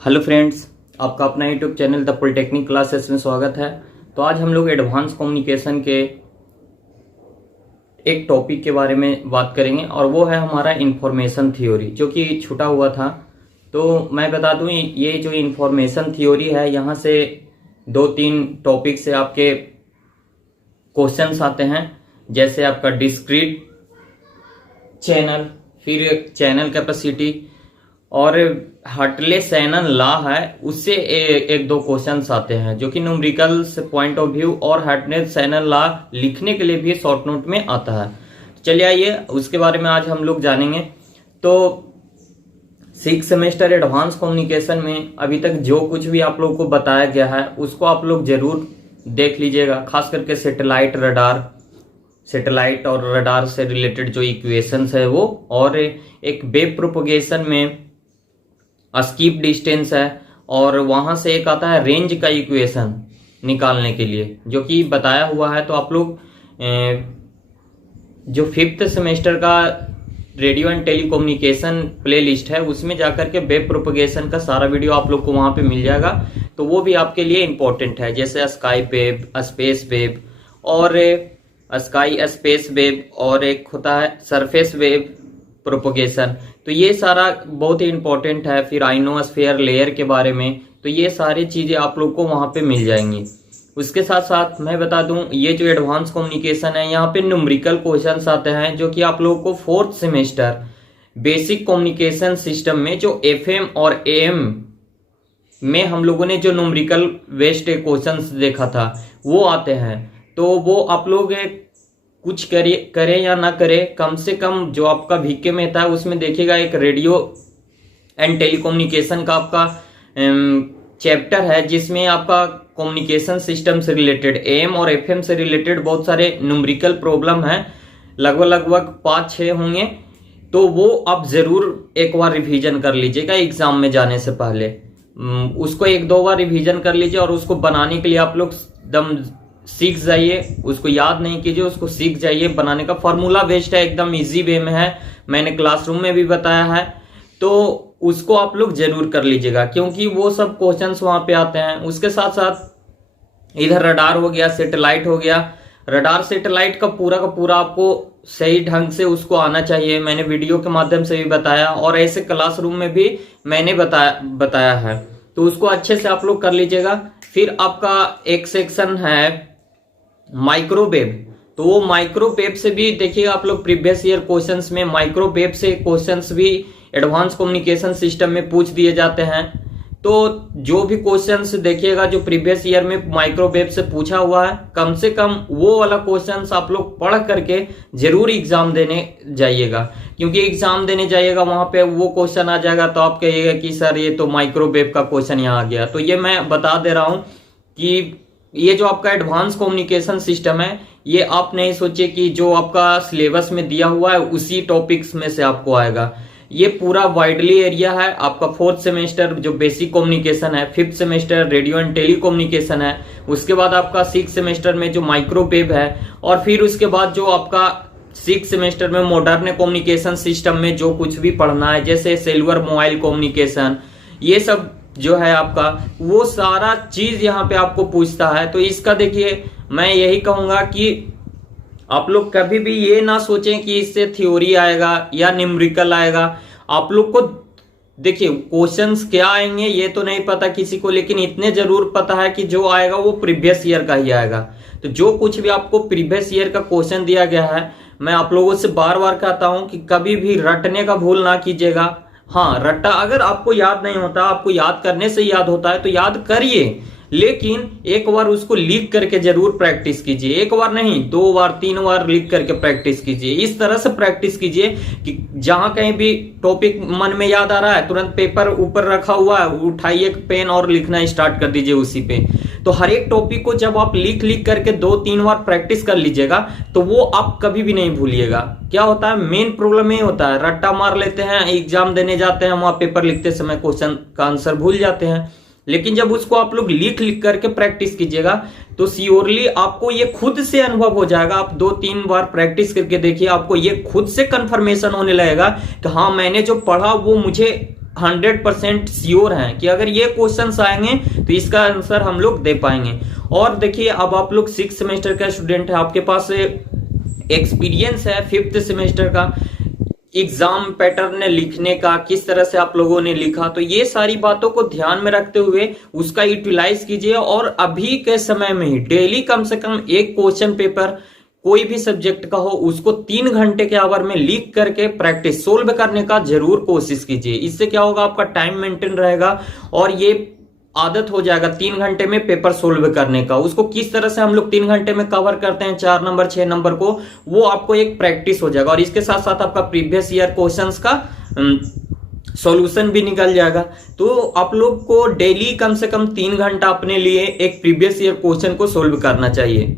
Hello friends, आपका अपना YouTube channel the polytechnic classes में स्वागत है। तो आज हम लोग एडवांस कम्युनिकेशन के एक टॉपिक के बारे में बात करेंगे और वो है हमारा इंफॉर्मेशन थ्योरी, जो कि छूटा हुआ था। तो मैं बता दूं, ये जो इंफॉर्मेशन थ्योरी है, यहाँ से 2-3 टॉपिक से आपके क्वेश्चंस आते हैं। जैसे आपका डिस्क्रीट चैनल, फिर चैनल कैपेसिटी और हटले शैनन लॉ है, उससे एक दो क्वेश्चंस आते हैं जो कि न्यूमेरिकल से पॉइंट ऑफ व्यू और हटले शैनन लॉ लिखने के लिए भी शॉर्ट नोट में आता है। चलिए आइए उसके बारे में आज हम लोग जानेंगे। तो 6 सेमेस्टर एडवांस कम्युनिकेशन में अभी तक जो कुछ भी आप लोग को बताया गया है उसको आप लोग जरूर देख लीजिएगा, खास करके सैटेलाइट और रडार से रिलेटेड जो इक्वेशंस है वो, और एक वेव प्रोपगेशन में स्कीप डिस्टेंस है, और वहां से एक आता है रेंज का इक्वेशन निकालने के लिए जो कि बताया हुआ है। तो आप लोग जो 5th सेमेस्टर का रेडियो एंड टेलीकम्युनिकेशन प्लेलिस्ट है उसमें जाकर के वेव प्रोपगेशन का सारा वीडियो आप लोग को वहां पे मिल जाएगा। तो वो भी आपके लिए इंपॉर्टेंट है, जैसे स्काई वेव, स्पेस वेव और स्काई स्पेस वेव, और एक होता है सरफेस वेव प्रोपगेशन। तो ये सारा बहुत ही इंपॉर्टेंट है। फिर आइनोस्फेयर लेयर के बारे में, तो ये सारी चीजें आप लोग को वहां पे मिल जाएंगी। उसके साथ साथ मैं बता दूं, ये जो एडवांस कम्युनिकेशन है, यहाँ पे न्यूमेरिकल क्वेश्चंस आते हैं जो कि आप लोगों को 4th semester basic communication system में जो FM और AM में हम लोगों ने जो न्यूमेरिकल बेस्ड क्वेश्चंस देखा था वो आते हैं। तो वो आप लोग कुछ करें या ना करें, कम से कम जो आपका VK में था उसमें देखिएगा एक रेडियो एंड टेलीकम्युनिकेशन का आपका चैप्टर है, जिसमें आपका कम्युनिकेशन सिस्टम से रिलेटेड AM और FM से रिलेटेड बहुत सारे न्यूमेरिकल प्रॉब्लम है, लगभग 5-6 होंगे। तो वो आप जरूर एक बार रिवीजन कर लीजिएगा एग्जाम में जाने से पहले। उसको 1-2 बार रिवीजन कर लीजिए और उसको बनाने के लिए आप लोग एकदम सीख जाइए। उसको याद नहीं कीजिए, उसको सीख जाइए। बनाने का फॉर्मूला बेस्ड है, एकदम इजी वे में है, मैंने क्लासरूम में भी बताया है। तो उसको आप लोग जरूर कर लीजिएगा क्योंकि वो सब क्वेश्चंस वहां पे आते हैं। उसके साथ साथ इधर रडार हो गया, सैटेलाइट हो गया। रडार सैटेलाइट का पूरा आपको सही ढंग से उसको आना चाहिए, मैंने वीडियो के माध्यम से भी बताया और ऐसे क्लासरूम में भी मैंने बताया है। तो उसको अच्छे से आप लोग कर लीजिएगा। फिर आपका एक सेक्शन है माइक्रोवेव। तो वो माइक्रोवेव से भी देखिएगा आप लोग, प्रीवियस ईयर क्वेश्चंस में माइक्रोवेव से क्वेश्चंस भी एडवांस कम्युनिकेशन सिस्टम में पूछ दिए जाते हैं। तो जो भी क्वेश्चंस देखिएगा जो प्रीवियस ईयर में माइक्रोवेव से पूछा हुआ है, कम से कम वो वाला क्वेश्चंस आप लोग पढ़ करके जरूर एग्जाम देने जाइएगा, क्योंकि एग्जाम देने जाइएगा वहां पे वो क्वेश्चन आ जाएगा तो आप कहिएगा कि सर ये तो माइक्रोवेव का क्वेश्चन यहाँ आ गया। तो ये मैं बता दे रहा हूं कि ये जो आपका एडवांस कम्युनिकेशन सिस्टम है, ये आप नहीं सोचिए कि जो आपका सिलेबस में दिया हुआ है उसी टॉपिक्स में से आपको आएगा। ये पूरा वाइडली एरिया है। आपका 4th सेमेस्टर जो बेसिक कम्युनिकेशन है, 5th semester radio and telecommunication है, उसके बाद आपका 6th सेमेस्टर में जो माइक्रोवेव है, और फिर उसके बाद जो आपका 6th सेमेस्टर में मॉडर्न कम्युनिकेशन सिस्टम में जो कुछ भी पढ़ना है, जैसे सेलुलर मोबाइल कम्युनिकेशन, ये सब जो है आपका, वो सारा चीज यहाँ पे आपको पूछता है। तो इसका देखिए, मैं यही कहूंगा कि आप लोग कभी भी ये ना सोचें कि इससे थ्योरी आएगा या न्यूमेरिकल आएगा। आप लोग को देखिए क्वेश्चंस क्या आएंगे ये तो नहीं पता किसी को, लेकिन इतने जरूर पता है कि जो आएगा वो प्रीवियस ईयर का ही आएगा। तो जो कुछ भी आपको प्रीवियस ईयर का क्वेश्चन दिया गया है, मैं आप लोगों से बार बार कहता हूं कि कभी भी रटने का भूल ना कीजिएगा। हाँ, रट्टा अगर आपको याद नहीं होता, आपको याद करने से याद होता है तो याद करिए, लेकिन एक बार उसको लिख करके जरूर प्रैक्टिस कीजिए। एक बार नहीं, 2 बार 3 बार लिख करके प्रैक्टिस कीजिए। इस तरह से प्रैक्टिस कीजिए कि जहां कहीं भी टॉपिक मन में याद आ रहा है, तुरंत पेपर ऊपर रखा हुआ है, उठाइए पेन और लिखना स्टार्ट कर दीजिए उसी पे। तो हर एक टॉपिक को जब आप लिख करके 2-3 बार प्रैक्टिस कर लीजिएगा तो वो आप कभी भी नहीं भूलिएगा। क्या होता है, मेन प्रॉब्लम ये होता है, रट्टा मार लेते हैं, एग्जाम देने जाते हैं, वहां पेपर लिखते समय क्वेश्चन का आंसर भूल जाते हैं। लेकिन जब उसको आप लोग लिख करके प्रैक्टिस कीजिएगा तो श्योरली आपको ये खुद से अनुभव हो जाएगा। आप 2-3 बार प्रैक्टिस करके देखिए, आपको ये खुद से कंफर्मेशन होने लगेगा कि हाँ, मैंने जो पढ़ा वो मुझे 100% श्योर हैं कि अगर ये क्वेश्चंस आएंगे तो इसका आंसर हम लोग दे पाएंगे। और देखिए अब आप लोग 6 सेमेस्टर का स्टूडेंट है, आपके पास एक्सपीरियंस है 5th सेमेस्टर का, एग्जाम पैटर्न लिखने का, किस तरह से आप लोगों ने लिखा, तो ये सारी बातों को ध्यान में रखते हुए उसका यूटिलाइज कीजिए। और अभी के समय में ही डेली कम से कम एक क्वेश्चन पेपर कोई भी सब्जेक्ट का हो उसको 3 घंटे के आवर में लिख करके प्रैक्टिस सोल्व करने का जरूर कोशिश कीजिए। इससे क्या होगा, आपका टाइम मेंटेन रहेगा और ये आदत हो जाएगा 3 घंटे में पेपर सोल्व करने का। उसको किस तरह से हम लोग 3 घंटे में कवर करते हैं 4 नंबर 6 नंबर को, वो आपको एक प्रैक्टिस हो जाएगा। और इसके साथ साथ आपका प्रीवियस ईयर क्वेश्चंस का सॉल्यूशन भी निकल जाएगा। तो आप लोग को डेली कम से कम 3 घंटा अपने लिए एक प्रीवियस ईयर क्वेश्चन को सोल्व करना चाहिए।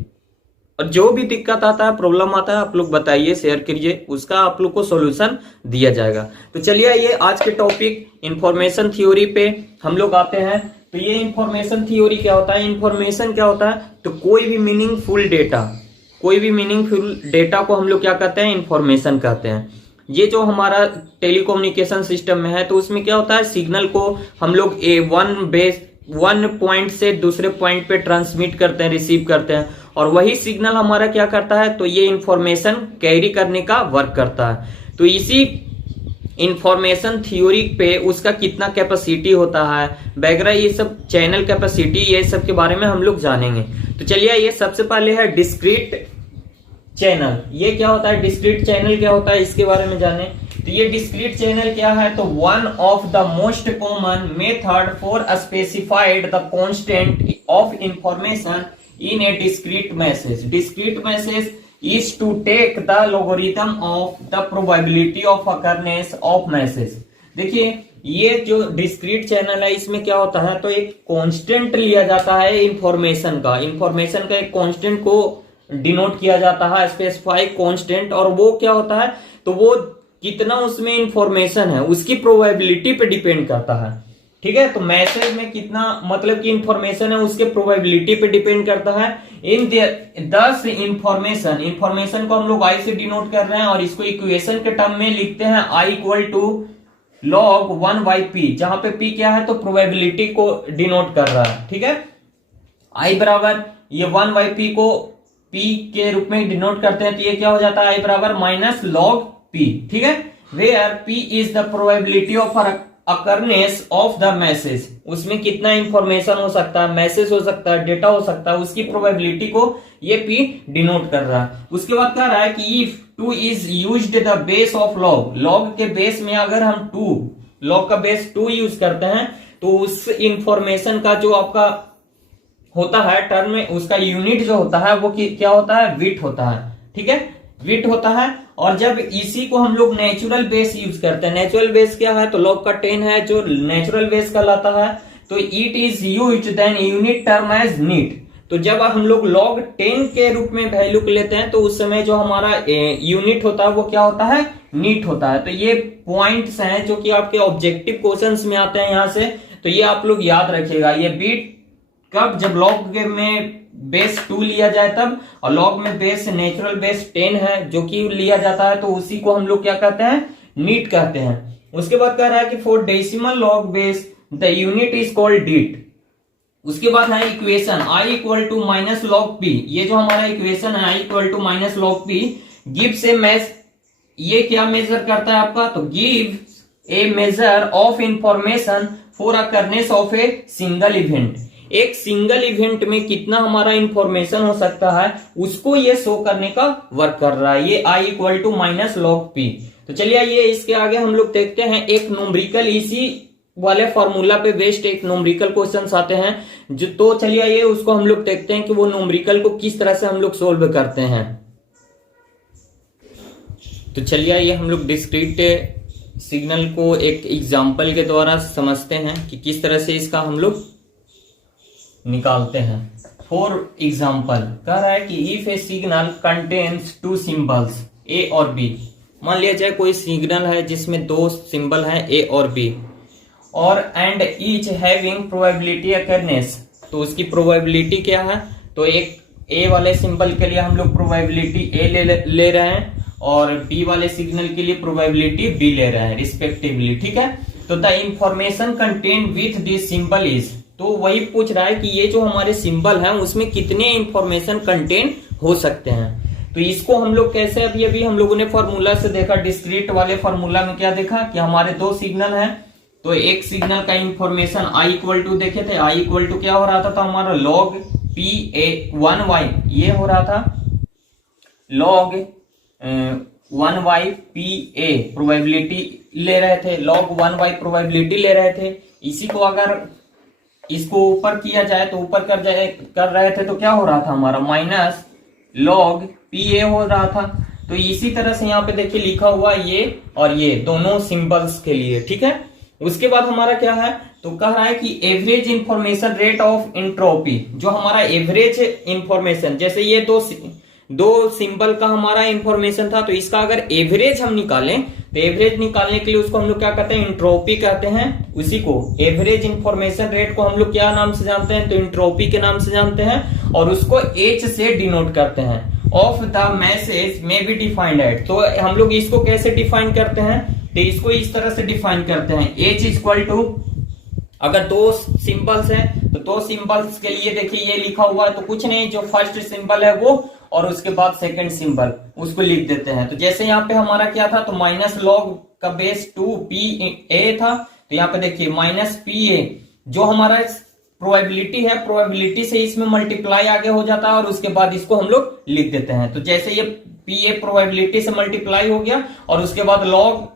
और जो भी दिक्कत आता है, प्रॉब्लम आता है, आप लोग बताइए, शेयर कीजिए, उसका आप लोग को सॉल्यूशन दिया जाएगा। तो चलिए आइए आज के टॉपिक इंफॉर्मेशन थ्योरी पे हम लोग आते हैं। तो ये इंफॉर्मेशन थ्योरी क्या होता है, इंफॉर्मेशन क्या होता है, तो कोई भी मीनिंगफुल डेटा को हम लोग क्या कहते हैं, इंफॉर्मेशन कहते हैं। ये जो हमारा टेलीकम्युनिकेशन सिस्टम में है तो उसमें क्या होता है, सिग्नल को हम लोग वन पॉइंट से दूसरे पॉइंट पे ट्रांसमिट करते हैं, रिसीव करते हैं, और वही सिग्नल हमारा क्या करता है, तो ये इंफॉर्मेशन कैरी करने का वर्क करता है। तो इसी इंफॉर्मेशन थ्योरी पे उसका कितना कैपेसिटी होता है वगैरह, ये सब चैनल कैपेसिटी, ये सब के बारे में हम लोग जानेंगे। तो चलिए ये सबसे पहले है डिस्क्रीट चैनल। ये क्या होता है, डिस्क्रीट चैनल क्या होता है, इसके बारे में जाने। तो ये डिस्क्रीट चैनल क्या है, तो one of the most common method for specified the constant of information in A discrete message. Discrete message is to take the logarithm of the probability of occurrence of message। देखिए ये जो discrete channel है इसमें क्या होता है, तो एक कांस्टेंट लिया जाता है इंफॉर्मेशन का एक कांस्टेंट को डिनोट किया जाता है, स्पेसिफाई कांस्टेंट, और वो क्या होता है, तो वो कितना उसमें इंफॉर्मेशन है उसकी प्रोबेबिलिटी पे डिपेंड करता है। ठीक है, तो मैसेज में कितना मतलब कि इंफॉर्मेशन है उसके प्रोबेबिलिटी पे डिपेंड करता है। इन दस इंफॉर्मेशन को हम लोग आई से डिनोट कर रहे हैं और इसको इक्वेशन के टर्म में लिखते हैं I equal to log 1 by P, जहां पे पी क्या है, तो प्रोबेबिलिटी को डिनोट कर रहा है। ठीक है, आई बराबर ये 1 बाई पी को पी के रूप में डिनोट करते हैं, तो ये क्या हो जाता है, आई बराबर माइनस लॉग पी। ठीक है, where P is the probability of occurrence of the message. उसमें कितना इंफॉर्मेशन हो सकता है, मैसेज हो सकता है, डेटा हो सकता है, उसकी प्रोबेबिलिटी को ये पी डिनोट कर रहा है। उसके बाद कह रहा है कि if 2 is used the base of log के बेस में अगर हम लॉग का बेस 2 यूज करते हैं तो उस इंफॉर्मेशन का जो आपका होता है टर्म में, उसका यूनिट जो होता है वो क्या होता है, बिट होता है। ठीक है, बिट होता है। और जब इसी को हम लोग नेचुरल बेस यूज करते हैं, नेचुरल बेस क्या है, तो log का 10 है जो नेचुरल बेस कहलाता है, तो it is used then unit term as nit. तो जब हम लोग log 10 के रूप में वैल्यू लेते हैं तो उस समय जो हमारा यूनिट होता है वो क्या होता है, नीट होता है। तो ये पॉइंट्स हैं जो कि आपके ऑब्जेक्टिव क्वेश्चंस में आते हैं यहाँ से, तो ये आप लोग याद रखिएगा। ये बिट कब, जब log में बेस 2 लिया जाए तब, और log में बेस नेचुरल बेस 10 है जो कि लिया जाता है, तो उसी को हम लोग क्या कहते हैं, नीट कहते हैं। उसके बाद कह रहा है कि for decimal log base the unit is called dit. उसके बाद है equation i equal to minus log P. ये जो हमारा इक्वेशन है i equal to minus log P gives a ये क्या मेजर करता है आपका, तो give a measure of information for occurrence of a single event. एक सिंगल इवेंट में कितना हमारा इंफॉर्मेशन हो सकता है उसको ये शो करने का वर्क कर रहा है, ये i equal to minus log P. तो चलिए आइए इसके आगे हम लोग देखते हैं एक न्यूमेरिकल, इसी वाले फॉर्मूला पे बेस्ड एक न्यूमेरिकल क्वेश्चंस आते हैं जो, तो चलिए आइए उसको हम लोग देखते हैं कि वो न्यूमेरिकल को किस तरह से हम लोग सोल्व करते हैं। तो चलिए आइए हम लोग डिस्क्रीट सिग्नल को एक एग्जाम्पल के द्वारा समझते हैं कि किस तरह से इसका हम लोग निकालते हैं। फॉर एग्जाम्पल कह रहा है कि if a signal contains 2 symbols A और बी, मान लिया जाए कोई सिग्नल है जिसमें 2 सिंबल हैं ए और बी, और एंड ईच हैविंग प्रोबेबिलिटी अकरनेस, तो उसकी प्रोबेबिलिटी क्या है, तो एक ए वाले सिंबल के लिए हम लोग प्रोबेबिलिटी ए ले रहे हैं और बी वाले सिग्नल के लिए प्रोबेबिलिटी बी ले रहे हैं रिस्पेक्टिवली। ठीक है, तो the information content with this symbol is, तो वही पूछ रहा है कि ये जो हमारे सिंबल हैं उसमें कितने इंफॉर्मेशन कंटेंट हो सकते हैं। तो इसको हम लोग कैसे, अभी हम लोगों ने फॉर्मूला से देखा, डिस्क्रीट वाले फॉर्मूला में क्या देखा कि हमारे दो सिग्नल हैं, तो एक सिग्नल का इंफॉर्मेशन आई इक्वल टू देखे थे, आई इक्वल टू क्या हो रहा था, तो हमारा लॉग पी ए 1y ये हो रहा था, log 1y P A probability ले रहे थे, लॉग 1y प्रोबेबिलिटी ले रहे थे। इसी को अगर इसको ऊपर किया जाए तो ऊपर कर रहे थे तो क्या हो रहा था हमारा, माइनस लॉग पी ए हो रहा था। तो इसी तरह से यहाँ पे देखिए लिखा हुआ ये और ये दोनों सिंबल्स के लिए, ठीक है। उसके बाद हमारा क्या है, तो कह रहा है कि average information rate of entropy, जो हमारा एवरेज इंफॉर्मेशन, जैसे ये दो सिंबल का हमारा इंफॉर्मेशन था, तो इसका अगर एवरेज हम निकालें तो एवरेज निकालने के लिए उसको हम लोग क्या कहते हैं, एंट्रोपी कहते हैं। उसी को एवरेज इंफॉर्मेशन रेट को हम लोग क्या नाम से जानते हैं, तो एंट्रोपी के नाम से जानते हैं, और उसको एच से डिनोट करते हैं। ऑफ द मैसेज में बी डिफाइंड एट, तो हम लोग इसको कैसे डिफाइन करते हैं, तो इसको इस तरह से डिफाइन करते हैं, एच इक्वल टू, अगर दो सिंबल्स हैं तो दो सिंबल्स के लिए देखिए ये लिखा हुआ है, तो कुछ नहीं, जो फर्स्ट सिंबल है वो और उसके बाद सेकंड सिंबल उसको लिख देते हैं। तो जैसे यहाँ पे हमारा क्या था, तो माइनस लॉग का बेस 2 पी ए था, तो यहाँ पे देखिए माइनस पी ए जो हमारा प्रोबेबिलिटी है, प्रोबेबिलिटी से इसमें मल्टीप्लाई आगे हो जाता है और उसके बाद इसको हम लोग लिख देते हैं। तो जैसे ये पी ए प्रोबेबिलिटी से मल्टीप्लाई हो गया और उसके बाद लॉग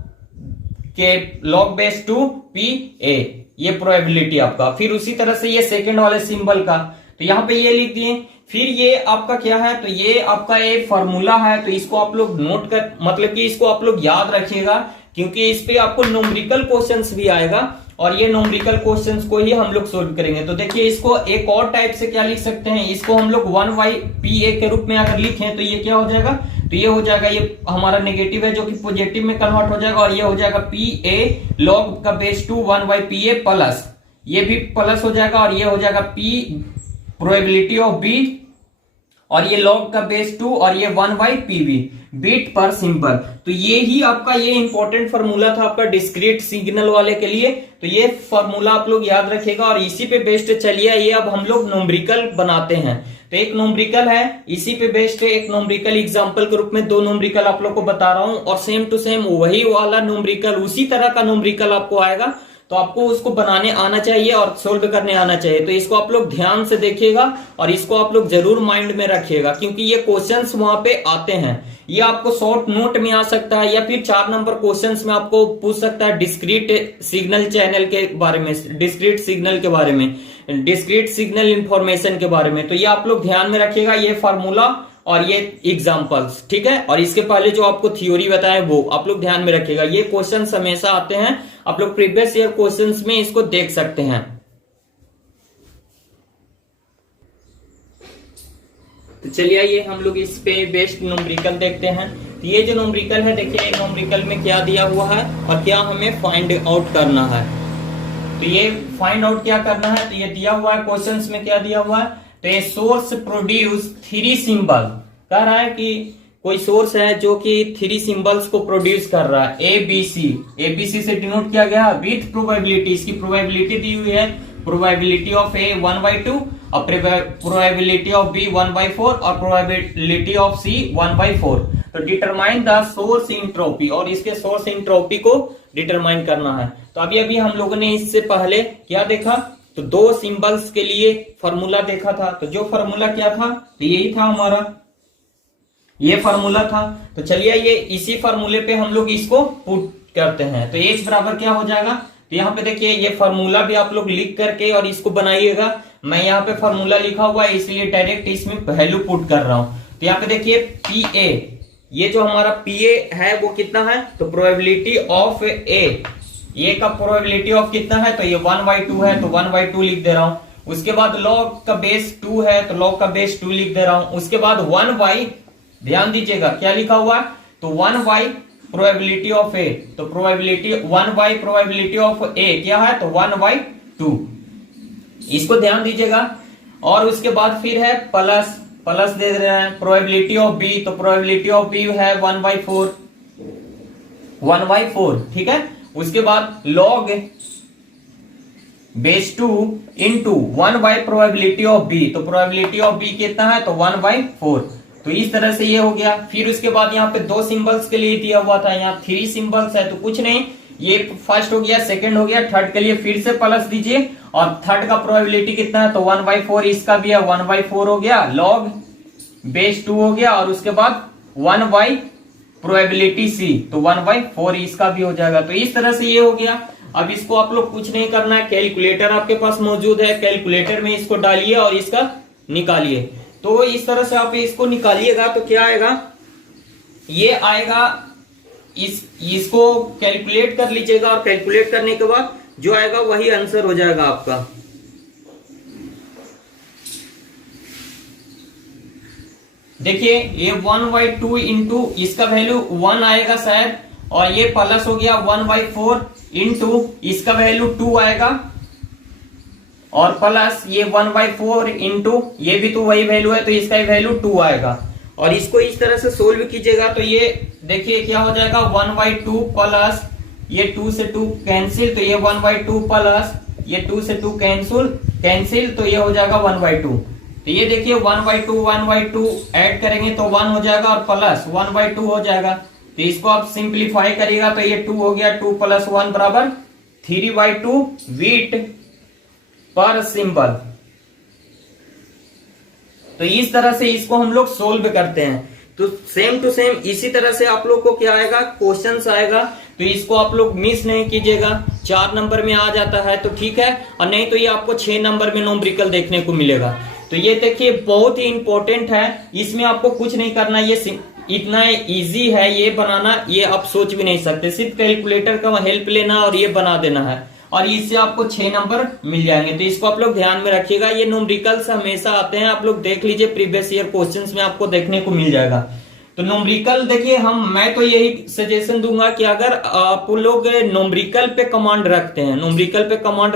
बेस 2 पी ए ये प्रोबेबिलिटी आपका, फिर उसी तरह से ये सेकंड वाले सिंबल का, तो यहाँ पे ये लिख दिए। फिर ये आपका क्या है, तो ये आपका एक फॉर्मूला है, तो इसको आप लोग नोट कर, मतलब कि इसको आप लोग याद रखिएगा, क्योंकि इस पे आपको न्यूमेरिकल क्वेश्चंस भी आएगा और ये न्यूमेरिकल क्वेश्चंस को ही हम लोग सोल्व करेंगे। तो देखिए इसको एक और टाइप से क्या लिख सकते हैं, इसको हम लोग 1y पी ए के रूप में अगर लिखें तो ये क्या हो जाएगा, तो ये हो जाएगा, ये हमारा नेगेटिव है जो कि पॉजिटिव में कन्वर्ट हो जाएगा, और ये हो जाएगा पी ए लॉग का base 2 1y P A plus, ये भी प्लस हो जाएगा, और ये हो जाएगा पी प्रोबेबिलिटी ऑफ बी, और ये लॉग का बेस 2 और ये 1y पीवी बीट पर सिंबल। तो ये ही आपका ये इंपॉर्टेंट फार्मूला था आपका डिस्क्रीट सिग्नल वाले के लिए। तो ये फार्मूला आप लोग याद रखेगा और इसी पे बेस्ड चलिए ये अब हम लोग न्यूमेरिकल बनाते हैं। तो एक न्यूमेरिकल है, इसी पे बेस्ड एक न्यूमेरिकल एग्जांपल के रूप में दो न्यूमेरिकल आप लोग को बता रहा हूं, और सेम टू सेम वही वाला न्यूमेरिकल, उसी तरह का न्यूमेरिकल आपको आएगा, तो आपको उसको बनाने आना चाहिए और सोल्व करने आना चाहिए। तो इसको आप लोग ध्यान से देखिएगा और इसको आप लोग जरूर माइंड में रखिएगा, क्योंकि ये क्वेश्चंस वहां पे आते हैं। ये आपको शॉर्ट नोट में आ सकता है या फिर 4 नंबर क्वेश्चंस में आपको पूछ सकता है डिस्क्रीट सिग्नल चैनल के बारे में, डिस्क्रीट सिग्नल के बारे में, डिस्क्रीट सिग्नल इंफॉर्मेशन के बारे में। तो ये आप लोग ध्यान में रखिएगा, ये फार्मूला और ये एग्जांपल्स, ठीक है। और इसके पहले जो आपको थ्योरी बताया वो आप लोग ध्यान में रखिएगा। ये क्वेश्चंस हमेशा आते हैं, आप लोग प्रीवियस ईयर क्वेश्चंस में इसको देख सकते हैं। तो चलिए आइए हम लोग इस पे बेस्ड न्यूमेरिकल देखते हैं। तो ये जो न्यूमेरिकल है, देखिए न्यूमेरिकल में क्या दिया हुआ है और क्या हमें फाइंड आउट करना है। तो ये फाइंड आउट क्या करना है, तो ये दिया हुआ है क्वेश्चंस में, क्या दिया हुआ है, तो ये सोर्स प्रोड्यूस 3 सिंबल, कह रहा है कि कोई सोर्स है जो कि 3 सिंबल्स को प्रोड्यूस कर रहा है, एबीसी से डिनोट किया गया विथ प्रोबेबिलिटी। इसकी प्रोबेबिलिटी दी हुई है, प्रोबेबिलिटी ऑफ ए 1/2 और प्रोबेबिलिटी ऑफ बी 1/4 और प्रोबेबिलिटी ऑफ सी 1/4। तो डिटरमाइन द सोर्स एंट्रोपी, और इसके सोर्स एंट्रोपी को डिटरमाइन करना है। तो अभी हम लोगों ने इससे पहले क्या देखा, तो 2 सिंबल्स के लिए फॉर्मूला देखा था। तो जो फॉर्मूला क्या था, तो यही था हमारा, ये फॉर्मूला था। तो चलिए ये इसी फॉर्मूले पे हम लोग इसको पुट करते हैं। तो एच बराबर क्या हो जाएगा, तो यहाँ पे देखिए ये फॉर्मूला भी आप लोग लिख करके और इसको बनाइएगा। मैं यहाँ पे फॉर्मूला लिखा हुआ है इसलिए डायरेक्ट इसमें वैल्यू पुट कर रहा हूं। तो यहाँ पे देखिए पी ए, ये जो हमारा पी ए है वो कितना है, तो प्रोबेबिलिटी ऑफ ए, ये का प्रोबेबिलिटी ऑफ कितना है, तो ये 1/2 है, तो 1/2 लिख दे रहा हूं। उसके बाद लॉग का बेस 2 है, तो लॉग का बेस 2 लिख दे रहा हूं। उसके बाद 1y, ध्यान दीजिएगा क्या लिखा हुआ है, तो 1y प्रोबेबिलिटी ऑफ ए, तो प्रोबेबिलिटी 1y प्रोबेबिलिटी ऑफ ए क्या है, तो 1/2, इसको ध्यान दीजिएगा। और उसके बाद फिर है प्लस दे रहे हैं प्रोबेबिलिटी ऑफ बी, तो प्रोबेबिलिटी ऑफ बी है 1/4, ठीक है। उसके बाद log base 2 into 1/, probability of B, तो प्रोबेबिलिटी ऑफ बी कितना है, तो 1/4। तो इस तरह से ये हो गया। फिर उसके बाद यहाँ पे 2 सिंबल्स के लिए दिया हुआ था, यहाँ 3 सिंबल्स है, तो कुछ नहीं, ये फर्स्ट हो गया, सेकंड हो गया, थर्ड के लिए फिर से प्लस दीजिए, और थर्ड का प्रोबेबिलिटी कितना है, तो 1/4, इसका भी है 1/4 हो गया, लॉग बेस 2 हो गया, और उसके बाद 1 प्रोबेबिलिटी सी, तो 1/4 इसका भी हो जाएगा। तो इस तरह से ये हो गया। अब इसको आप लोग कुछ नहीं करना है, कैलकुलेटर आपके पास मौजूद है, कैलकुलेटर में इसको डालिए और इसका निकालिए। तो इस तरह से आप इसको निकालिएगा तो क्या आएगा, ये आएगा, इसको कैलकुलेट कर लीजिएगा, और कैलकुलेट करने के बाद जो आएगा वही आंसर हो जाएगा आपका। देखिए ये 1/2 इंटू इसका वैल्यू 1 आएगा शायद, और ये प्लस हो गया 1/4 इंटू इसका वैल्यू 2 आएगा, और प्लस ये 1/4 इंटू ये भी तो वही वैल्यू है, तो इसका वैल्यू 2 आएगा। और इसको इस तरह से सोल्व कीजिएगा तो ये देखिए क्या हो जाएगा, 1/2 प्लस ये 2 से 2 कैंसिल, तो ये 1/2 प्लस ये 2 से 2 कैंसिल, तो ये हो जाएगा 1/2। तो ये देखिए 1/2 ऐड करेंगे तो 1 हो जाएगा, और प्लस 1/2 हो जाएगा। तो इसको आप सिंप्लीफाई करिएगा तो ये 2 हो गया, 2 + 1 बराबर 3/2 बीट पर सिंबल। तो इस तरह से इसको हम लोग सोल्व करते हैं। तो सेम टू सेम इसी तरह से आप लोग को क्या आएगा, क्वेश्चंस आएगा। तो इसको आप लोग मिस नहीं कीजिएगा, 4 नंबर में आ जाता है तो ठीक है, और नहीं तो ये आपको 6 नंबर में न्यूमेरिकल देखने को मिलेगा। तो ये देखिए बहुत ही इंपॉर्टेंट है, इसमें आपको कुछ नहीं करना, ये इतना इजी है ये बनाना, ये आप सोच भी नहीं सकते। सिर्फ कैलकुलेटर का हेल्प लेना और ये बना देना है, और इससे आपको 6 नंबर मिल जाएंगे। तो इसको आप लोग ध्यान में रखिएगा, ये न्यूमेरिकल्स हमेशा आते हैं, आप लोग देख लीजिए प्रीवियस ईयर क्वेश्चंस में आपको देखने को मिल जाएगा। तो न्यूमेरिकल देखिए मैं तो यही सजेशन दूंगा कि अगर आप लोग न्यूमेरिकल पे कमांड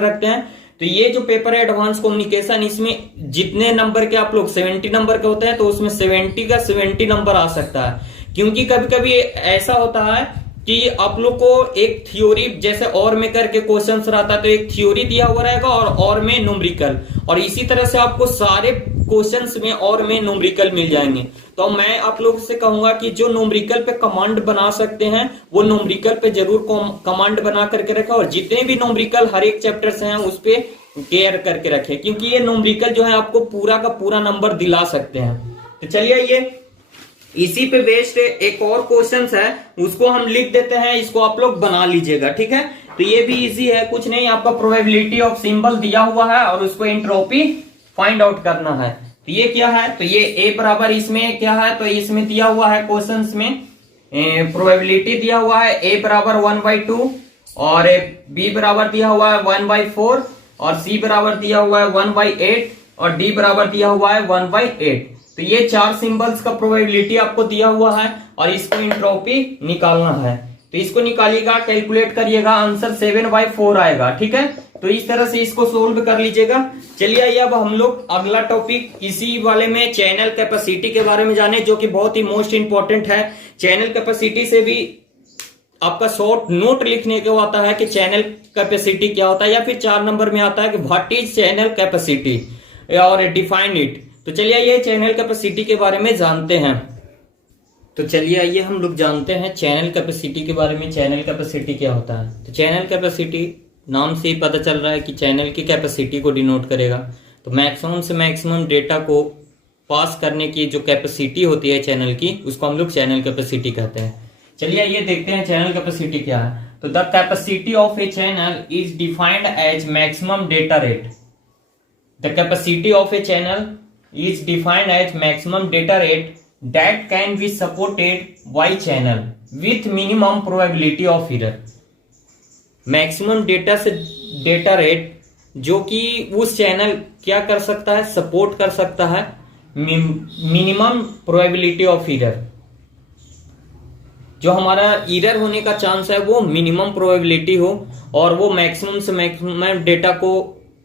रखते हैं, तो ये जो पेपर है एडवांस कम्युनिकेशन, इसमें जितने नंबर के आप लोग 70 नंबर के होते हैं, तो उसमें 70 का 70 नंबर आ सकता है। क्योंकि कभी कभी ऐसा होता है कि आप लोग को एक थ्योरी जैसे और में करके क्वेश्चंस रहता है, तो एक थ्योरी दिया हुआ रहेगा और में न्यूमेरिकल, और इसी तरह से आपको सारे क्वेश्चंस में और में न्यूमेरिकल मिल जाएंगे। तो मैं आप लोग से कहूंगा कि जो न्यूमेरिकल पे कमांड बना सकते हैं वो न्यूमेरिकल पे जरूर कमांड बना करके रखें, और जितने भी न्यूमेरिकल हर एक चैप्टर से हैं उस पे केयर करके रखें, क्योंकि ये न्यूमेरिकल जो है आपको पूरा का पूरा नंबर दिला सकते हैं। तो चलिए ये इसी पे बेस्ड एक और क्वेश्चन है, उसको हम लिख देते हैं, इसको आप लोग बना लीजिएगा, ठीक है। तो ये भी इजी है, कुछ नहीं, आपका प्रोबेबिलिटी ऑफ सिंबल दिया हुआ है और उसको एंट्रोपी फाइंड आउट करना है। तो ये क्या है, तो ये ए बराबर इसमें क्या है, तो इसमें दिया हुआ है क्वेश्चंस में प्रोबेबिलिटी दिया हुआ है ए बराबर 1/2, और बी बराबर दिया हुआ है 1/4, और सी बराबर दिया हुआ है 1/8, और डी बराबर दिया हुआ है 1/8। तो ये 4 सिंबल्स का प्रोबेबिलिटी आपको दिया हुआ है, और इसको एंट्रोपी निकालना है। तो इसको निकालिएगा, कैलकुलेट करिएगा, आंसर 7/4 आएगा, ठीक है। तो इस तरह से इसको सोल्व कर लीजिएगा। चलिए आइए अब हम लोग अगला टॉपिक इसी वाले में चैनल कैपेसिटी के बारे में जाने, जो कि बहुत ही मोस्ट इंपॉर्टेंट है। चैनल कैपेसिटी से भी आपका शॉर्ट नोट लिखने को आता है कि चैनल कैपेसिटी क्या होता है, या फिर 4 नंबर में आता है कि व्हाट इज चैनल कैपेसिटी और डिफाइन इट। तो चलिए ये चैनल कैपेसिटी के बारे में जानते हैं। तो चलिए आइए हम लोग जानते हैं चैनल कैपेसिटी के बारे में। चैनल कैपेसिटी क्या होता है, तो चैनल कैपेसिटी नाम से ही पता चल रहा है कि चैनल की कैपेसिटी को डिनोट करेगा। तो मैक्सिमम से मैक्सिमम डेटा को पास करने की जो कैपेसिटी होती है चैनल की, उसको हम लोग चैनल कैपेसिटी कहते हैं। चलिए ये देखते हैं चैनल कैपेसिटी क्या है। तो the capacity of a channel is defined as maximum data rate. The capacity of a channel is defined as maximum data rate that can be supported by channel with minimum probability of error। Maximum data से data rate जो कि उस channel क्या कर सकता है, support कर सकता है मिनिमम प्रोबेबिलिटी ऑफ एरर। जो हमारा एरर होने का चांस है वो मिनिमम प्रोबेबिलिटी हो, और वो मैक्सिमम से मैक्सिमम डेटा को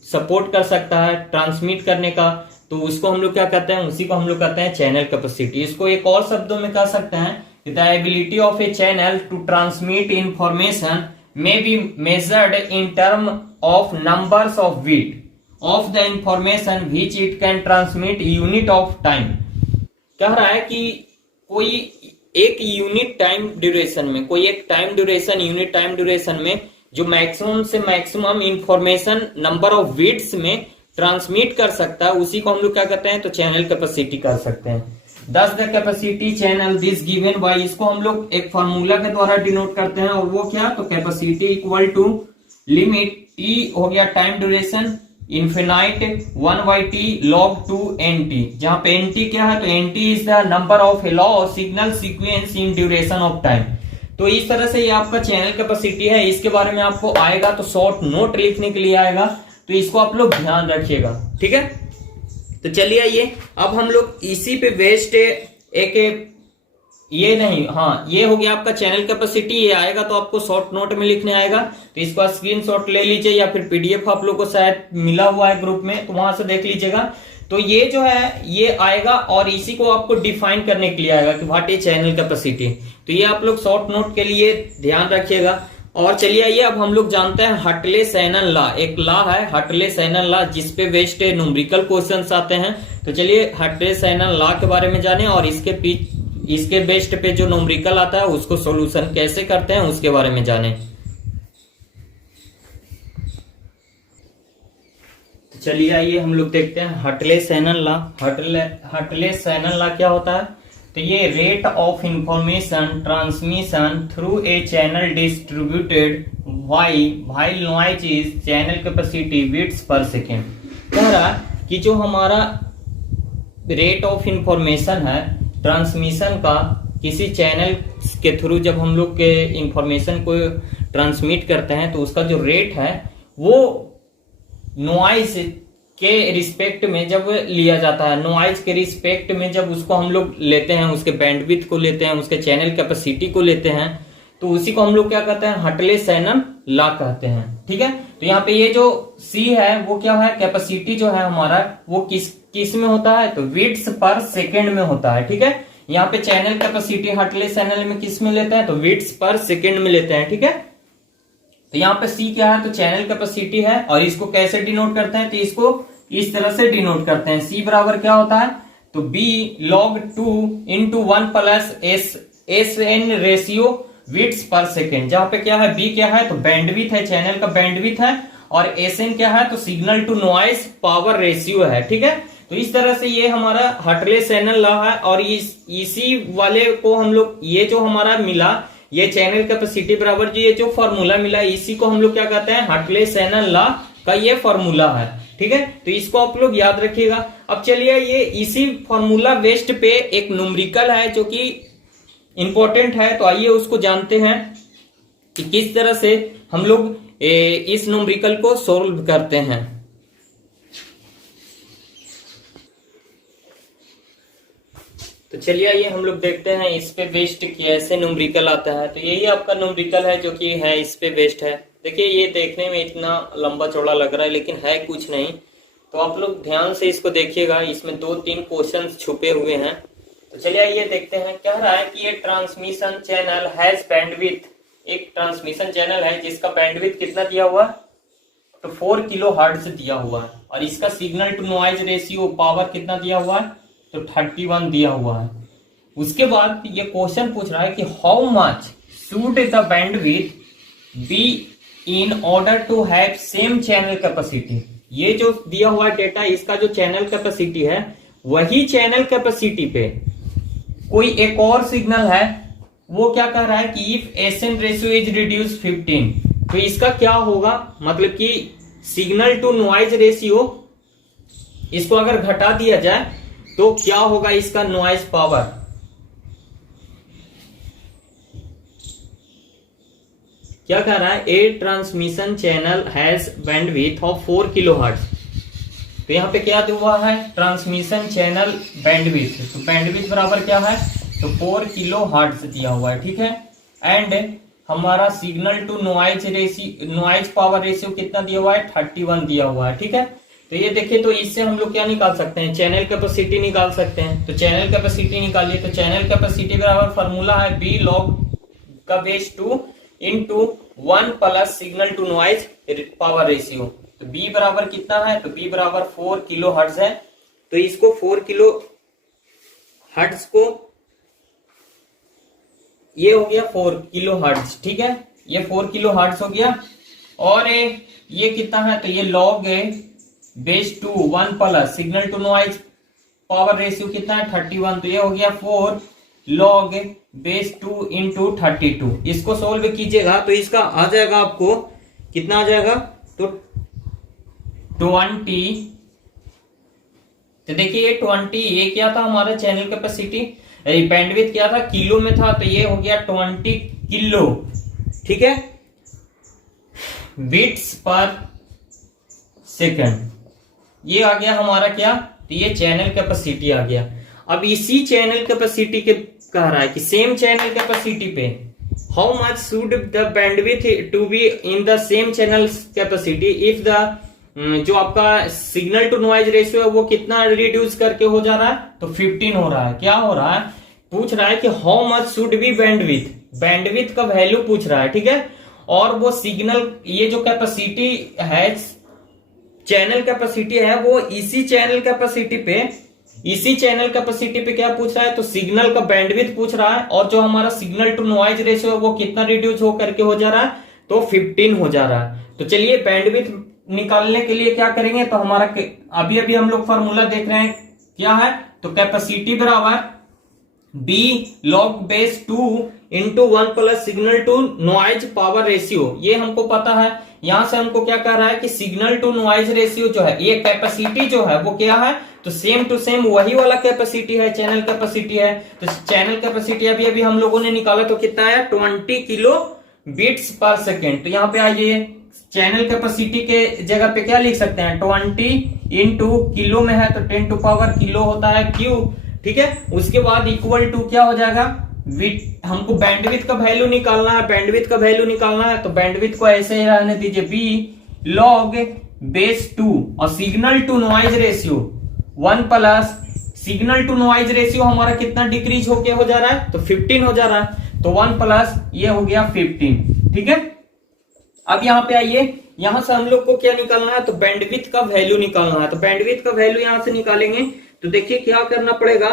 सपोर्ट कर सकता है ट्रांसमिट करने का, तो उसको हम लोग क्या कहते हैं, उसी को हम लोग कहते हैं चैनल कैपेसिटी। इसको एक और शब्दों में कह सकते हैं the ability of a channel to transmit information may be measured in term of numbers of bit of the information which it can transmit unit of time। कह रहा है कि कोई एक यूनिट टाइम ड्यूरेशन में, कोई एक time duration, unit time duration में जो मैक्सिमम से maximum information number of bits में ट्रांसमिट कर सकता है, उसी को हम लोग क्या कहते हैं, तो चैनल कैपेसिटी कर सकते हैं। दस the capacity channel this given by, इसको हम लोग एक फॉर्मूला के द्वारा डिनोट करते हैं, और वो क्या, तो capacity equal to limit T हो गया time duration infinite 1/t log 2 nt, जहां पे nt क्या है, तो nt is the number of law signal sequence in duration of time. तो इस तरह से ये आपका चैनल कैपेसिटी है, इसके बारे में आपको आएगा तो शॉर्ट नोट लिखने के लिए आएगा, तो इसको आप लोग ध्यान रखिएगा, ठीक है। तो चलिए आइए अब हम लोग इसी पे बेस्ड एक ये नहीं, हाँ ये हो गया आपका चैनल कैपेसिटी, ये आएगा तो आपको शॉर्ट नोट में लिखने आएगा, तो इसका स्क्रीनशॉट ले लीजिए या फिर पीडीएफ आप लोग को शायद मिला हुआ है ग्रुप में, तो वहां से देख लीजिएगा। तो ये जो है ये आएगा और इसी को आपको डिफाइन करने के लिए आएगा कि व्हाट इज चैनल कैपेसिटी, तो ये आप लोग शॉर्ट नोट के लिए ध्यान रखिएगा। और चलिए आइए अब हम लोग जानते हैं हटले-सैनन लॉ, एक लॉ है हटले-सैनन लॉ जिसपे बेस्ड न्यूमेरिकल क्वेश्चंस आते हैं। तो चलिए हटले-सैनन लॉ के बारे में जाने और इसके बेस्ड पे जो न्यूमेरिकल आता है उसको सॉल्यूशन कैसे करते हैं उसके बारे में जाने। तो चलिए आइए हम लोग देखते हैं हटले-सैनन लॉ। हटले-सैनन लॉ क्या होता है, तो ये rate of information transmission through a channel distributed while noise is channel capacity bits पर सेकेंड। कह रहा कि जो हमारा रेट ऑफ इंफॉर्मेशन है ट्रांसमिशन का किसी चैनल के थ्रू, जब हम लोग के इंफॉर्मेशन को ट्रांसमिट करते हैं तो उसका जो रेट है वो नॉइज के रिस्पेक्ट में जब लिया जाता है, नॉइज के रिस्पेक्ट में जब उसको हम लोग लेते हैं, उसके बैंडविड्थ को लेते हैं, उसके चैनल कैपेसिटी को लेते हैं, तो उसी को हम लोग क्या कहते हैं, हटले-सैनन लॉ कहते हैं, ठीक है। तो यहाँ पे ये जो C है वो क्या है, कैपेसिटी जो है हमारा वो किस में होता है, तो बिट्स पर सेकेंड में होता है, ठीक है। यहाँ पे चैनल कैपेसिटी हटले-सैनन में किस में लेते हैं, तो बिट्स पर सेकेंड में लेते हैं, ठीक है। तो यहाँ पे C क्या है, तो चैनल कैपेसिटी है, और इसको कैसे डिनोट करते हैं, तो इसको इस तरह से डिनोट करते हैं। C बराबर क्या होता है, तो B log 2 into 1 plus SN ratio bits पर सेकेंड, जहां पे क्या है, B क्या है, तो बैंडविड्थ है, चैनल का बैंडविड्थ है, और SN क्या है, तो signal to noise power ratio है, ठीक है। तो इस तरह से ये हमारा हटले-सैनन लॉ है, और इसी वाले को हम लोग, ये जो हमारा मिला ये चैनल कैपेसिटी बराबर जो ये जो फॉर्मूला मिला, इसी को हम लोग क्या कहते हैं, हटले-सैनन लॉ का ये फॉर्मूला है, ठीक है। तो इसको आप लोग याद रखिएगा। अब चलिए ये इसी फॉर्मूला बेस्ड पे एक न्यूमेरिकल है जो कि इंपॉर्टेंट है, तो आइए उसको जानते हैं कि किस तरह से हम लोग इस न्यूमेरिकल को सोल्व करते हैं। तो चलिए आइए हम लोग देखते हैं इस पे बेस्ड कैसे न्यूमेरिकल आता है। तो यही आपका न्यूमेरिकल है जो कि है इस पे बेस्ड है। देखिए ये देखने में इतना लंबा चौड़ा लग रहा है लेकिन है कुछ नहीं, तो आप लोग ध्यान से इसको देखिएगा, इसमें 2-3 क्वेश्चन छुपे हुए हैं। तो चलिए आइए देखते हैं। कह रहा है कि ये ट्रांसमिशन चैनल हैज बैंडविड्थ, एक ट्रांसमिशन चैनल है जिसका बैंडविड्थ कितना दिया हुआ है, तो 4 किलो हर्ट्ज दिया हुआ है, और इसका signal to noise ratio power कितना दिया हुआ है, तो 31 दिया हुआ है। उसके बाद ये क्वेश्चन पूछ रहा है कि how much should the bandwidth be in order to have same channel capacity. ये जो दिया हुआ डेटा, इसका जो चैनल कैपेसिटी है वही चैनल कैपेसिटी पे कोई एक और सिग्नल है, वो क्या कह रहा है कि if SN ratio is reduce 15, तो इसका क्या होगा, मतलब कि सिग्नल टू नॉइज रेशियो इसको अगर घटा दिया जाए तो क्या होगा इसका नॉइज पावर। क्या कह रहा है, a transmission channel has bandwidth of 4 kilo hertz. तो यहां पे क्या दिया हुआ है, ट्रांसमिशन चैनल बैंडविड्थ, तो बैंडविड्थ बराबर क्या है, तो 4 किलो हर्ट्ज दिया हुआ है, ठीक है। एंड हमारा signal to noise power ratio कितना दिया हुआ है, 31 दिया हुआ है, ठीक है। तो ये देखिए, तो इससे हम लोग क्या निकाल सकते हैं, चैनल कैपेसिटी निकाल सकते हैं। तो चैनल कैपेसिटी निकालिए, तो चैनल कैपेसिटी बराबर फॉर्मूला है बी लॉग का base 2 into 1 plus signal to noise power ratio. तो B बराबर कितना है, तो B बराबर 4 किलो हर्ट्ज है। तो इसको 4 किलो हर्ट्ज को, ये हो गया 4 किलो हर्ट्ज, ठीक है, ये 4 किलो हर्ट्ज हो गया। और ये कितना है, तो ये log base two 1 plus signal to noise power ratio कितना है 31। तो ये हो गया 4 लॉग बेस 2 इंटू 32। इसको सोल्व कीजिएगा तो इसका आ जाएगा आपको कितना आ जाएगा, तो 20। तो देखिए ये 20, ये क्या था हमारा चैनल कैपेसिटी, बैंडविड्थ क्या था, किलो में था, तो ये हो गया 20 किलो, ठीक है, बिट्स पर सेकंड। ये आ गया हमारा क्या, तो ये चैनल कैपेसिटी आ गया। अब इसी चैनल कैपेसिटी के कह रहा है कि सेम चैनल कैपेसिटी पे how much should the bandwidth to be in the same channel capacity if the जो आपका सिग्नल टू नॉइज रेशियो है वो कितना रिड्यूस करके हो जा रहा है, तो 15 हो रहा है। क्या हो रहा है, पूछ रहा है कि how much should be bandwidth, bandwidth का वैल्यू पूछ रहा है, ठीक है। और वो सिग्नल, ये जो कैपेसिटी है, चैनल कैपेसिटी है, वो इसी चैनल कैपेसिटी पे क्या पूछ रहा है, तो सिग्नल का बैंडविड्थ पूछ रहा है। और जो हमारा सिग्नल टू नॉइज रेशियो है वो कितना रिड्यूस हो करके हो जा रहा है, तो 15 हो जा रहा है। तो चलिए बैंडविड्थ निकालने के लिए क्या करेंगे, तो हमारा अभी हम लोग फॉर्मूला देख रहे हैं क्या है, तो कैपेसिटी बराबर B log base 2 into 1 plus signal to noise power ratio. ये हमको पता है। यहां से हमको क्या कह रहा है कि सिग्नल टू नॉइज रेशियो जो है, ये कैपेसिटी जो है वो क्या है, तो सेम टू सेम वही वाला कैपेसिटी है, चैनल कैपेसिटी है। तो चैनल कैपेसिटी अभी हम लोगों ने निकाला, तो कितना है 20 किलो बिट्स पर सेकेंड। तो यहाँ पे आइए, चैनल कैपेसिटी के जगह पे क्या लिख सकते हैं, 20 इंटू किलो में है तो 10 टू पावर किलो होता है क्यूब, ठीक है। उसके बाद इक्वल टू क्या हो जाएगा, हमको बैंडविड्थ का वैल्यू निकालना है, बैंडविड्थ का वैल्यू निकालना है, तो बैंडविड्थ को ऐसे ही रहने दीजिए, बी लॉग बेस 2 और signal to noise ratio 1 plus signal to noise ratio हमारा कितना डिक्रीज होके हो जा रहा है, तो 15 हो जा रहा है, तो 1 प्लस ये हो गया 15, ठीक है। अब यहाँ पे आइए, यहां से हम लोग को क्या निकालना है, तो बैंडविड्थ का वैल्यू निकालना है। तो बैंडविड्थ का वैल्यू यहां से निकालेंगे तो देखिए क्या करना पड़ेगा,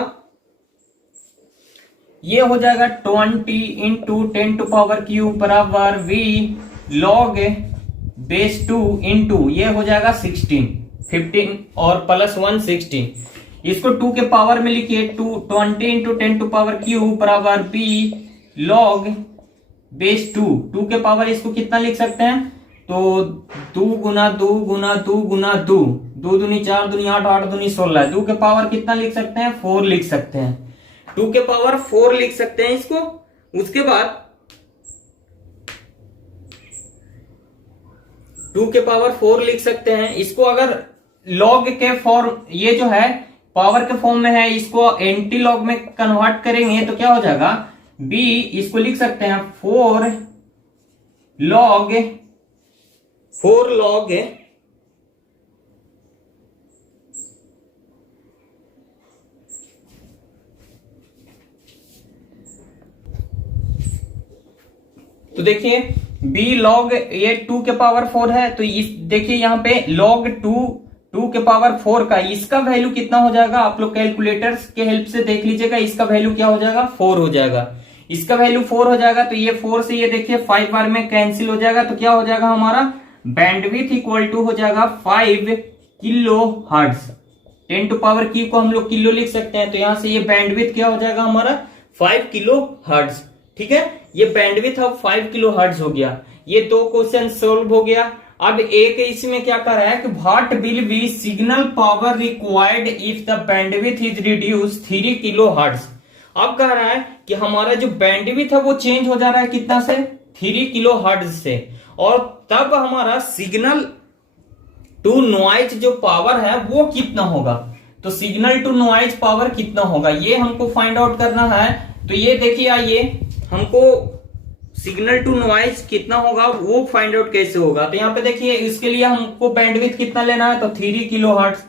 ये हो जाएगा 20 इंटू 10 टू पावर क्यूब बराबर वी लॉग बेस 2 इंटू ये हो जाएगा 16, 15 और प्लस 1 16। इसको 2 के पावर में लिखिए, 20 इंटू 10 टू पावर क्यूब बराबर बी लॉग बेस 2 के पावर, इसको कितना लिख सकते हैं, तो 2 गुना 2 गुना 2 गुना 2, 2 दूनी 4 दूनी 8, 8 दूनी 16, 2 के पावर कितना लिख सकते हैं, 4 लिख सकते हैं, 2 के पावर 4 लिख सकते हैं इसको। उसके बाद 2 के पावर 4 लिख सकते हैं इसको। अगर लॉग के फॉर्म, ये जो है पावर के फॉर्म में है, इसको एंटी लॉग में कन्वर्ट करेंगे तो क्या हो जाएगा, b इसको लिख सकते हैं 4 लॉग तो देखिए b लॉग ये 2 के पावर 4 है, तो इस देखिए यहाँ पे लॉग 2 के पावर 4 का इसका वैल्यू कितना हो जाएगा, आप लोग कैलकुलेटर्स के हेल्प से देख लीजिएगा, इसका वैल्यू क्या हो जाएगा, 4 हो जाएगा, इसका वैल्यू 4 हो जाएगा। तो ये 4 से ये देखिए 5 बार में कैंसिल हो जाएगा, तो क्या हो जाएगा हमारा बैंडविड्थ इक्वल टू हो जाएगा 5 kilo hertz. 10 to power Q को हम लोग किलो लिख सकते हैं, तो यहां से ये बैंडविड्थ क्या हो जाएगा हमारा 5 किलो हर्ट्ज, ठीक है। ये बैंडविड्थ अब 5 किलो हर्ट्ज हो गया। ये 2 क्वेश्चन सोल्व हो गया। अब एक इसमें क्या कर रहा है कि what will be signal power required if the bandwidth is reduce 3 kilo hertz. अब कह रहा है कि हमारा जो बैंडविड्थ है वो चेंज हो जा रहा है कितना से, 3 किलो हर्ट्ज से, और तब हमारा सिग्नल टू नॉइज जो पावर है वो कितना होगा, तो सिग्नल टू नॉइज पावर कितना होगा ये हमको फाइंड आउट करना है। तो ये देखिए, आइए हमको सिग्नल टू नॉइज कितना होगा वो फाइंड आउट कैसे होगा। तो यहाँ पे देखिए, इसके लिए हमको बैंडविड्थ कितना लेना है, तो 3 किलो हर्ट्ज।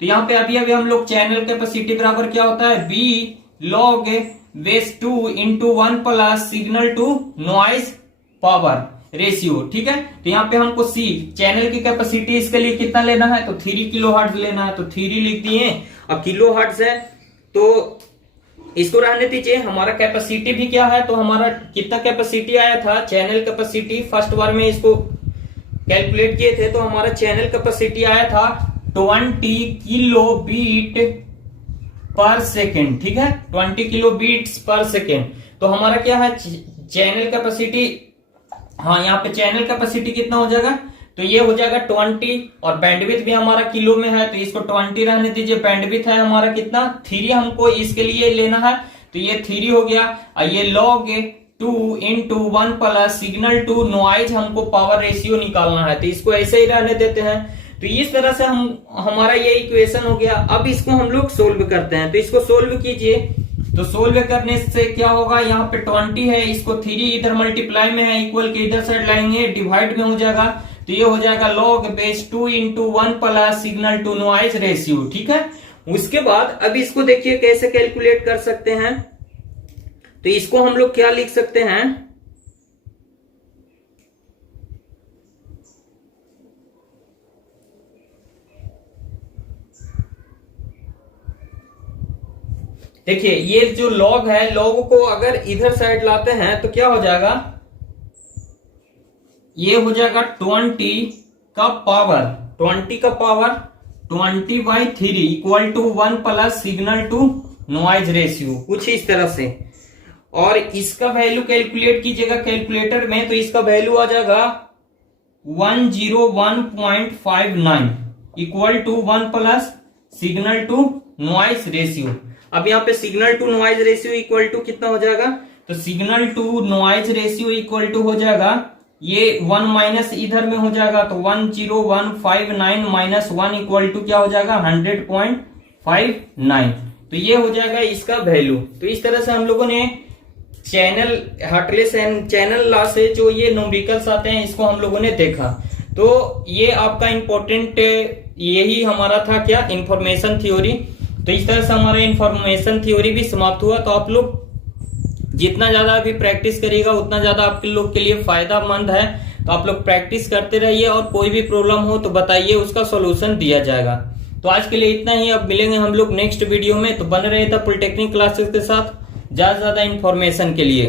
तो यहाँ पे अभी हम लोग चैनल कैपेसिटी बराबर क्या होता है, B log base 2 into 1 plus signal to noise power. Ratio, ठीक है। तो यहाँ पे हमको सी चैनल की कैपेसिटी इसके लिए कितना लेना है, तो 3 किलो हर्ट्ज लेना है, तो 3 लिख दिए। अब किलो हर्ट्ज है तो इसको रहने दीजिए। हमारा कैपेसिटी भी क्या है, तो हमारा कितना कैपेसिटी आया था, चैनल कैपेसिटी फर्स्ट बार में इसको कैलकुलेट किए थे, तो हमारा चैनल कैपेसिटी आया था 20 किलो बीट पर सेकेंड, ठीक है, 20 किलो बीट्स पर सेकेंड। तो हमारा क्या है चैनल कैपेसिटी, हाँ यहाँ पे चैनल कैपेसिटी कितना हो जाएगा, तो ये हो जाएगा 20, और बैंडविड्थ भी हमारा किलो में है तो इसको 20 रहने दीजिए। बैंडविड्थ है हमारा कितना 3 हमको इसके लिए लेना है, तो ये 3 हो गया। और ये log 2 into 1 plus signal to noise हमको पावर रेशियो निकालना है, तो इसको ऐसे ही रहने देते हैं। तो इस तरह से हमारा ये इक्वेशन हो गया। अब इसको हम लोग सोल्व करते हैं, तो इसको सोल्व कीजिए। तो सोल्व करने से क्या होगा, यहाँ पे 20 है, इसको 3 इधर मल्टीप्लाई में है, इक्वल के इधर साइड लाएंगे, डिवाइड में हो जाएगा, तो ये हो जाएगा log base 2 into 1 plus signal to noise ratio, ठीक है। उसके बाद अब इसको देखिए कैसे कैलकुलेट कर सकते हैं, तो इसको हम लोग क्या लिख सकते हैं, देखिए ये जो log है, log को अगर इधर साइड लाते हैं तो क्या हो जाएगा, ये हो जाएगा 20 का power 20/3 equal to 1 plus signal to noise ratio, कुछ इस तरह से। और इसका वैल्यू कैलकुलेट कीजिएगा कैलकुलेटर में, तो इसका वैल्यू आ जाएगा 101.59 equal to 1 plus signal to noise ratio. अब यहाँ पे signal to noise ratio equal to कितना हो जाएगा, तो signal to noise ratio equal to हो जाएगा, ये 1 माइनस इधर में हो जाएगा, तो 10159 माइनस 1 इक्वल टू क्या हो जाएगा 100.59। तो ये हो जाएगा इसका वैल्यू। तो इस तरह से हम लोगों ने channel heartless and channel loss से जो ये न्यूमेरिकल्स आते हैं इसको हम लोगों ने देखा। तो ये आपका इंपॉर्टेंट यही हमारा था क्या, इंफॉर्मेशन थ्योरी। तो इस तरह से हमारा इंफॉर्मेशन थ्योरी भी समाप्त हुआ। तो आप लोग जितना ज्यादा अभी प्रैक्टिस करिएगा उतना ज्यादा आपके लोग के लिए फायदामंद है। तो आप लोग प्रैक्टिस करते रहिए, और कोई भी प्रॉब्लम हो तो बताइए, उसका सॉल्यूशन दिया जाएगा। तो आज के लिए इतना ही, अब मिलेंगे हम लोग नेक्स्ट वीडियो में। तो बने रहिए था पॉलिटेक्निक क्लासेस के साथ ज्यादा से ज्यादा इंफॉर्मेशन के लिए।